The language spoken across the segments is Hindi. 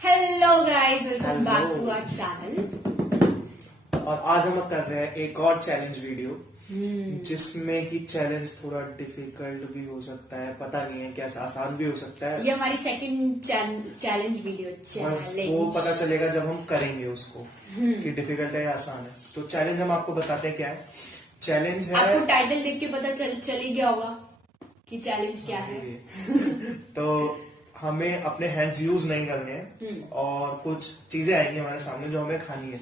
Hello guys, welcome back Hello. To our channel. और आज हम कर रहे हैं एक और चैलेंज वीडियो जिसमें कि चैलेंज थोड़ा डिफिकल्ट भी हो सकता है, पता नहीं है कैसा, आसान भी हो सकता है। ये हमारी सेकंड चैलेंज वीडियो बस चैलेंज। वो पता चलेगा जब हम करेंगे उसको कि डिफिकल्ट है या आसान है। तो चैलेंज हम आपको बताते हैं क्या है। चैलेंज है, आपको टाइटल देख के पता चल ही गया होगा कि चैलेंज क्या है। तो हमें अपने हैंड्स यूज नहीं करने हैं और कुछ चीजें आएंगी हमारे सामने जो हमें खानी है,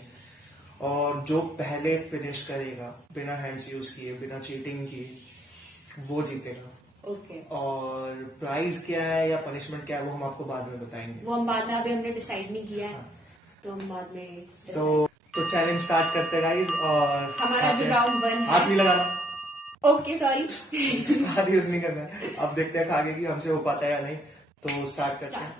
और जो पहले फिनिश करेगा बिना हैंड्स यूज किए, बिना चीटिंग किए, वो जीतेगा। ओके, और प्राइज क्या है या पनिशमेंट क्या है वो हम आपको बाद में बताएंगे। वो हम बाद में, अभी हमने डिसाइड नहीं किया है। हाँ। तो हम बाद में तो चैलेंज स्टार्ट करते हैं गाइस। और हमारा जो राउंड 1 हाथ नहीं लगाना, ओके सॉरी, हाथ यूज नहीं करना है। अब देखते हैं आगे कि हमसे हो पाता है या नहीं। तो स्टार्ट करते हैं।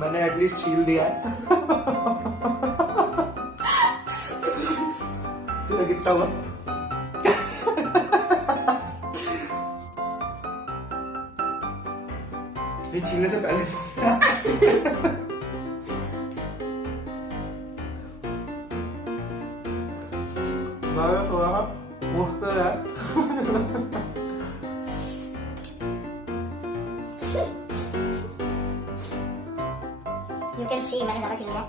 मैंने एटलीस्ट छील दिया है। तेरा कितना हुआ? ये छीलने से पहले थोड़ा मुश्किल है। You can see मैंने ज़्यादा छील लिया।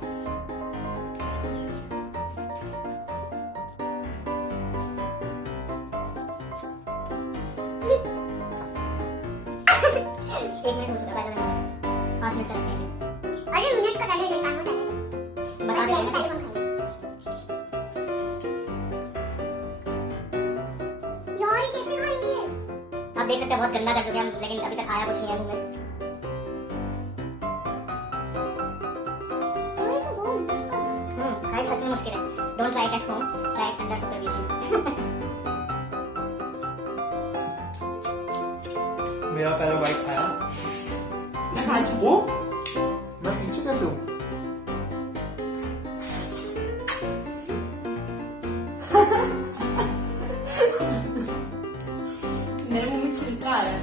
एक मिनट हो चुका है, 5 मिनट का रखते हैं। अरे मिनट का डाले नहीं, काम होता है। बता दे पहले कौन खाएगा। यार ये कैसे खाएंगे? आप देख सकते हैं बहुत गंदा कर चुके हैं हम, लेकिन अभी तक आया कुछ नहीं है मुंह में। सच में मुश्किल है। Don't try it at home, try it under supervision. मेरा पहला बाइट खाया। मैं खा चुकी वो मैं पीछे कैसे हूँ? मेरे मुंह में छिलका आ रहा है।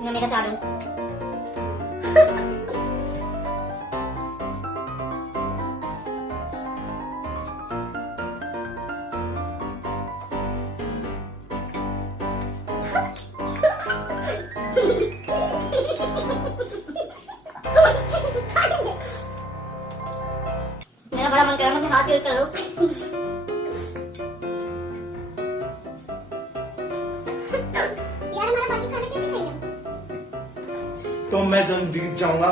मैं मेरा चालू। मेरा बड़ा मन कर रहा है, मैं हाथ यूज कर लूं। यार हमारा बाकी खाना कैसे खाएगा? तो मैं जंग जीत जाऊंगा।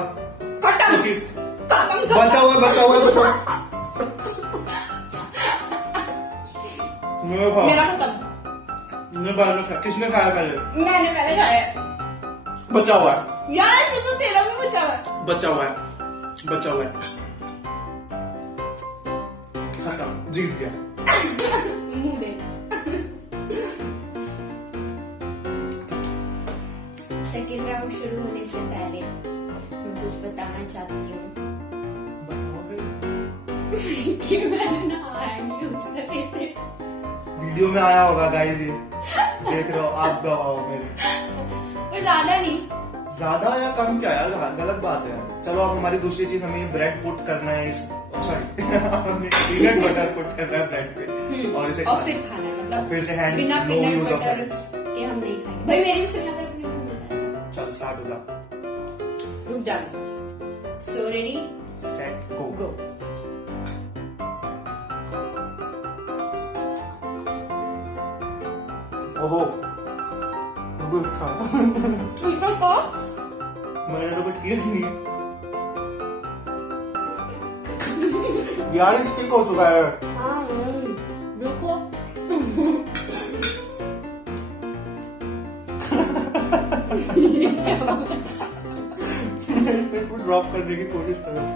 खत्म। क्योंकि बचा हुआ मेरा खत्म। किसने खाया पहले? मैंने पहले खाया। बचा हुआ है, यार ऐसे तो तेरा भी बचा हुआ है। बचा हुआ है, बचा हुआ है। खत्म, जीत गया। मुंह दे। सेकेंड राउंड शुरू होने से पहले मैं कुछ बताना चाहती हूँ कि मैंने नहाया नहीं उस तरह से। वीडियो में आया होगा गाइस, ये देख रहे हो आप, गवाह मेरे। पर ज्यादा नहीं। ज्यादा या कम क्या यार, गलत बात है। चलो अब हमारी दूसरी चीज, हमें ब्रेड पुट करना है इस, सॉरी हमें पीनट बटर पुट करना है ब्रेड पे, और इसे और फिर खाना है, मतलब फिर से हैंड, बिना no peanut use of butter hands. के हम नहीं खाएंगे। भाई मेरी भी सुनना कर, अपने मुंह में डाल। चल स्टार्ट होगा। रुक जा। So ready set go. Go. ओहो, गुड था। मैंने तो कुछ किया ही नहीं। यार स्टिक हो चुका है। देखो मैं इसको ड्रॉप करने की कोशिश कर रहा हूँ।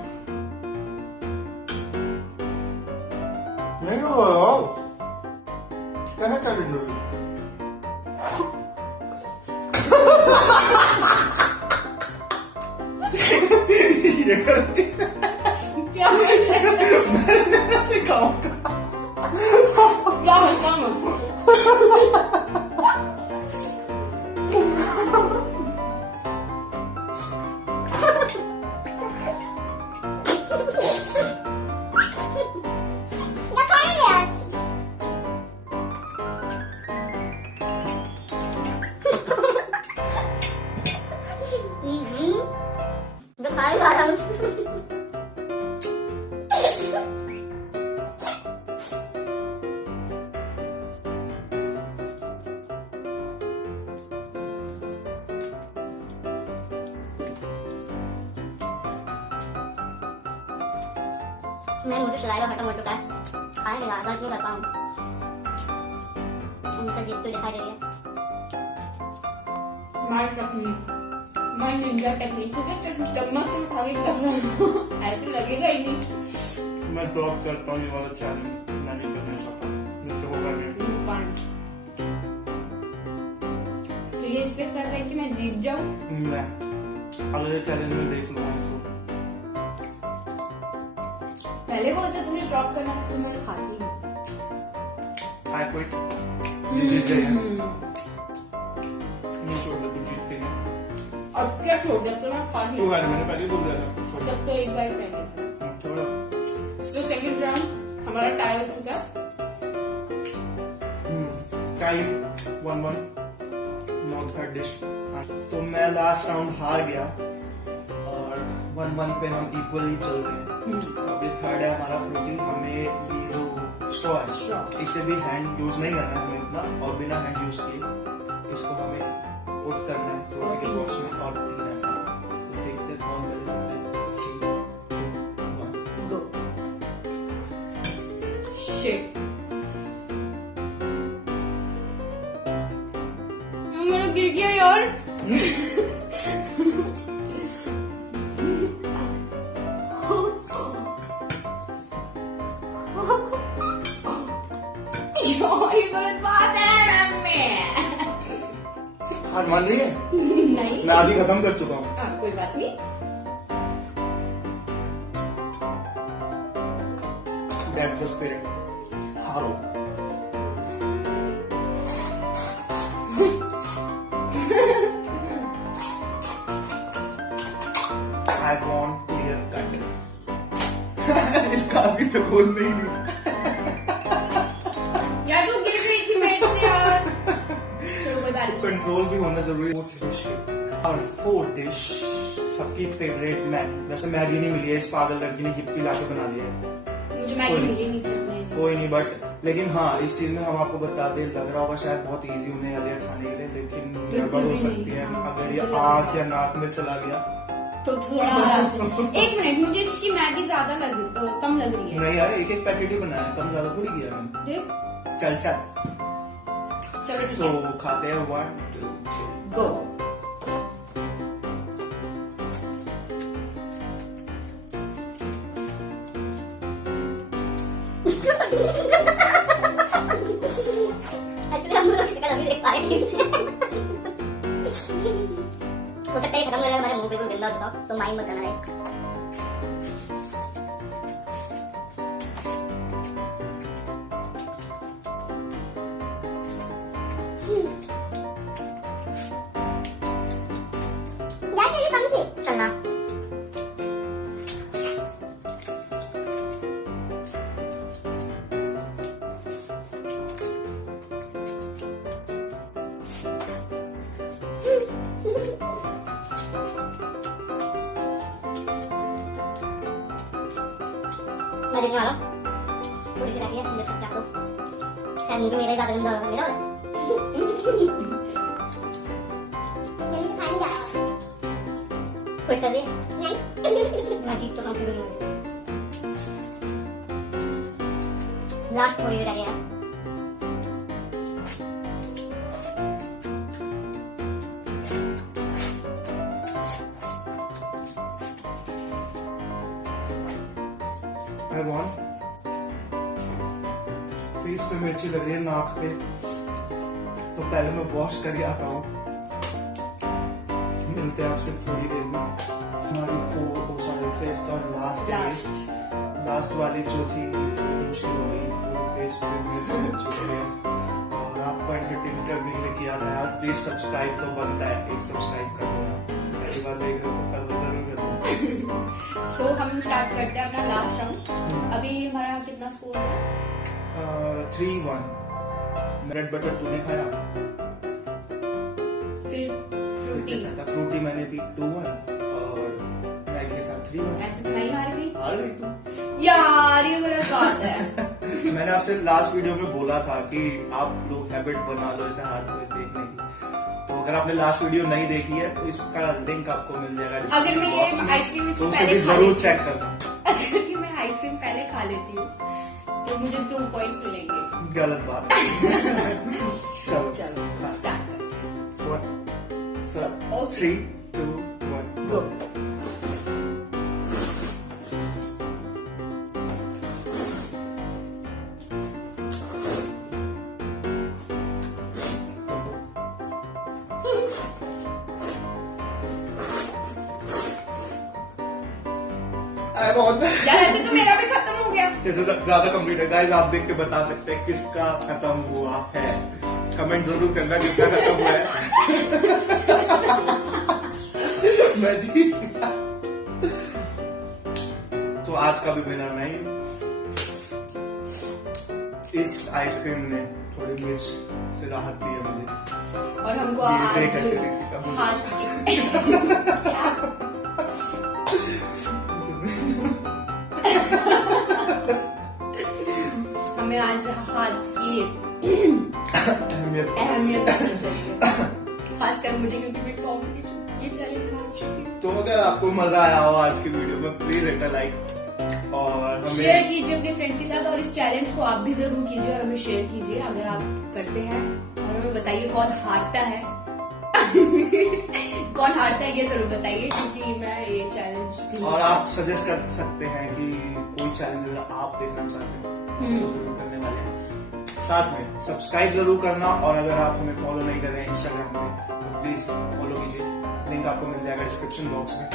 नहीं हो रहा कैसे चैलेंज हो ये करती क्या मैंने सिखाऊंगा क्या मैं मुझे सिलाई का खत्म हो चुका है, खाने में आदत नहीं कर पाऊँ। उनका जीत तो दिखाई दे रही है। मार टेक्निक, मार निंजा टेक्निक, क्योंकि चम्मच से उठा के कर रहा हूँ, ऐसे लगेगा ही नहीं। मैं ड्रॉप करता हूँ ये वाला चैलेंज, मैं नहीं करना चाहता, मुझसे होगा नहीं। तो ये इसलिए कर रहे हैं कि मैं जीत जाऊँ? मैं अगले चैलेंज में देख लूंगा इसको। पहले बोलते तुमने ड्रॉप करना तो मैं खाती हूँ। I quit. ये जीत गई है। नहीं छोड़ दे, तू जीत गई है। अब क्या छोड़ दे, तो मैं खा तू लूँ। हार, मैंने पहले बोल दिया था। छोड़ दे। तब तो एक बार पहले छोड़ो। तो सेकंड राउंड हमारा टाई हो चुका है। Time 1-1 not third dish. तो मैं लास्ट राउंड हार गया और 1-1 पे हम इक्वली चल रहे हैं। अभी थर्ड है हमारा फ्रूटी। हमें ये जो स्ट्रॉ है इसे भी हैंड यूज नहीं करना है हमें इतना, और बिना हैंड यूज किए इसको हमें पुट करना है फ्रूटी के बॉक्स में और पीना है सारा। तो देखते हैं कौन पहले। 3, 2, 1 गो। शिट, मेरा गिर गया यार। ये गलत बात है हार मान ली है? नहीं, मैं आधी खत्म कर चुका हूँ। हाँ कोई बात नहीं। That's the spirit. हारो। I want clear cut. इसका अभी तो गोल नहीं। यार वो गिर गई थी मेट से यार। चलो कोई बात नहीं। कंट्रोल भी होना जरूरी है। और फोर्थ डिश सबकी फेवरेट मैगी। वैसे मैगी नहीं मिली है, इस पागल लड़की ने गिफ्ट ला के बना दिया है। मुझे मैगी मिली नहीं थी। कोई नहीं, बट लेकिन हाँ इस चीज में हम आपको बता दें, लग रहा होगा शायद बहुत इजी उन्हें अलिया खाने के लिए, लेकिन गड़बड़ हो सकती है। अगर ये आँख या नाक में चला गया तो थोड़ा एक मिनट, मुझे इसकी मैगी ज्यादा कम लग रही है। नहीं यार, एक एक पैकेट ही बनाया, कम ज्यादा थोड़ी किया मैंने। देख, चल चलो ठीक तो है, खाते हैं 1, 2, 3 गो। एक्चुअली हम लोग इसका अभी देख पा रहे हैं। हो सकता है खत्म हो जाए, हमारे मुंह बिल्कुल गंदा हो चुका हो, तो माइंड मत करना है। चलना मैं देखने वाला हूँ। थोड़ी सी रहती है, देख सकते हैं आप लोग। शायद मुझे मेरा ज्यादा गंदा होगा, मेरा कोई कर दे नहीं। मैं जीत तो कंप्लीट हो गई। लास्ट थोड़ी देर रह गया। है कौन फेस पे मिर्ची लग रही है, नाक पे, तो पहले मैं वॉश करके आता हूँ। मिलते हैं आपसे थोड़ी देर में। हमारी फिफ्थ और लास्ट वाली जो थी मुश्किल हो गई, पूरे फेस पे मिर्ची लग रही है। और आपको एंटरटेन करने के लिए किया था यार, प्लीज सब्सक्राइब तो बनता है, एक सब्सक्राइब कर दो। पहली बार देख रहे हो तो कल जरूर कर दो। सो हम स्टार्ट करते हैं अपना लास्ट राउंड। अभी हमारा कितना स्कोर है? 3-1। ब्रेड बटर तूने खाया, फिर फ्रूटी मैंने भी 2-1 और मैगी के साथ 3-1। ऐसे तो मैं ही हार गई तू यार, ये गलत बात है। मैंने आपसे लास्ट वीडियो में बोला था कि आप लोग हैबिट बना लो इसे हारते हुए देखने की, तो अगर आपने लास्ट वीडियो नहीं देखी है तो इसका लिंक आपको मिल जाएगा अगर मैं ये आइसक्रीम तो उसे भी जरूर चेक करना। अगर मैं आइसक्रीम पहले खा लेती हूँ तो मुझे 2 पॉइंट्स मिलेंगे। गलत बात। चलो स्टार्ट करते हैं। 3, 2, 1 गो। यार ऐसे तो मेरा भी खत्म हो गया। इससे ज्यादा कंप्लीट है गाइस, आप देख के बता सकते हैं किसका खत्म हुआ है। कमेंट जरूर करना किसका खत्म हुआ है। मैं जीत गया। तो आज का भी विनर नहीं, इस आइसक्रीम ने थोड़ी मिर्च से राहत दी है मुझे, और हमको हमें आज हाथ की अहमियत रखनी चाहिए, खासकर मुझे, क्योंकि मैं कॉम्पिटिशन ये चैलेंज हार चुकी। तो अगर आपको मजा आया हो आज की वीडियो में, प्लीज एक लाइक और हमें शेयर कीजिए अपने फ्रेंड्स के साथ, और इस चैलेंज को आप भी जरूर कीजिए और हमें शेयर कीजिए अगर आप करते हैं, और हमें बताइए कौन हारता है। कौन हारता है ये जरूर बताइए, क्योंकि मैं ये चैलेंज। और आप सजेस्ट कर सकते हैं कि कोई चैलेंज अगर आप देखना चाहते हो तो जरूर करने वाले हैं। साथ में सब्सक्राइब जरूर करना, और अगर आप हमें फॉलो नहीं कर रहे हैं इंस्टाग्राम पे तो प्लीज फॉलो कीजिए, लिंक आपको मिल जाएगा डिस्क्रिप्शन बॉक्स में।